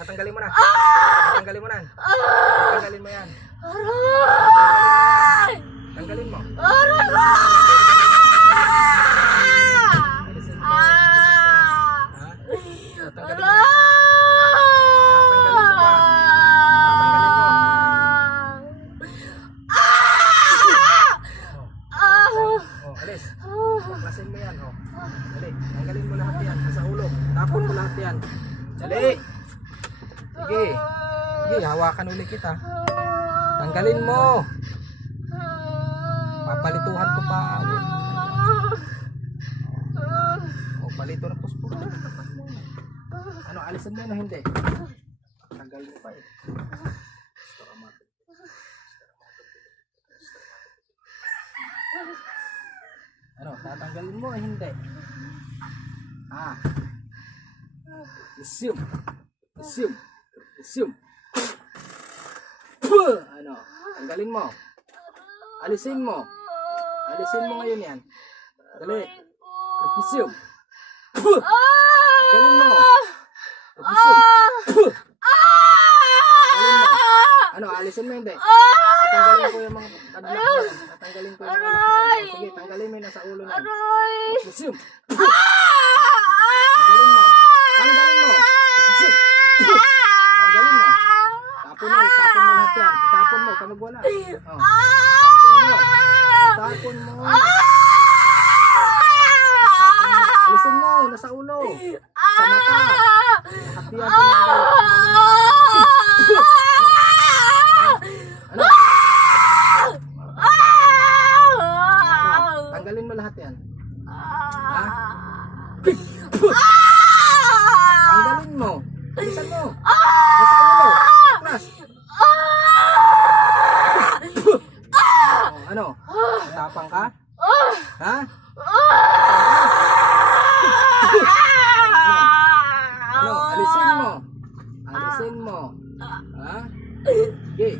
Tatanggalin mo na. Tatanggalin mo na. Tatanggalin mo yan. Aray! Tanggalin mo. Aray ko! Alisin mo. Ah! Ha? Tatanggalin mo. Aray! Tatanggalin mo ba? Tatanggalin mo. Oh, alis. Baklasin mo yan. Oh. Dali. Tanggalin mo lahat yan. Sa ulo. Tapon mo lahat yan. Dali. Sige. Sige, hawakan ulit kita. Tanggalin mo. Papalituhan ko pa. O, palito na puspo. Ano, alisan mo na hindi? Tanggal mo pa eh. Ano, tatanggalin mo o hindi? Ah. Assume. Assume. Assume. Ano, tanggalin mo. Alisin mo. Alisin mo ngayon yan. Dali. Assume. Tanggalin mo. Assume. Tanggalin mo. Ano, alisin mo hindi? Tatanggalin ko yung mga padlock mo. Tatanggalin ko yung mga padlock. Sige, tanggalin mo yung nasa ulo na. Assume. Tanggalin mo. Tanggalin mo. Assume. Tanggalin mo. Tapon mo. Tapon mo lahat yan. Itapon mo. Kapag wala. Oh. Tapon mo. Tapon mo. Alisin mo. Nasa ulo. Sa mata. Nakapiyan ko na. Ano? Tanggalin mo lahat yan. Ha? Tanggalin mo. Bilisan mo. Nasa ulo. Plus. Ano? Tapang ka? Ha? Ano? Alisin mo. Alisin mo. Ha? Okay.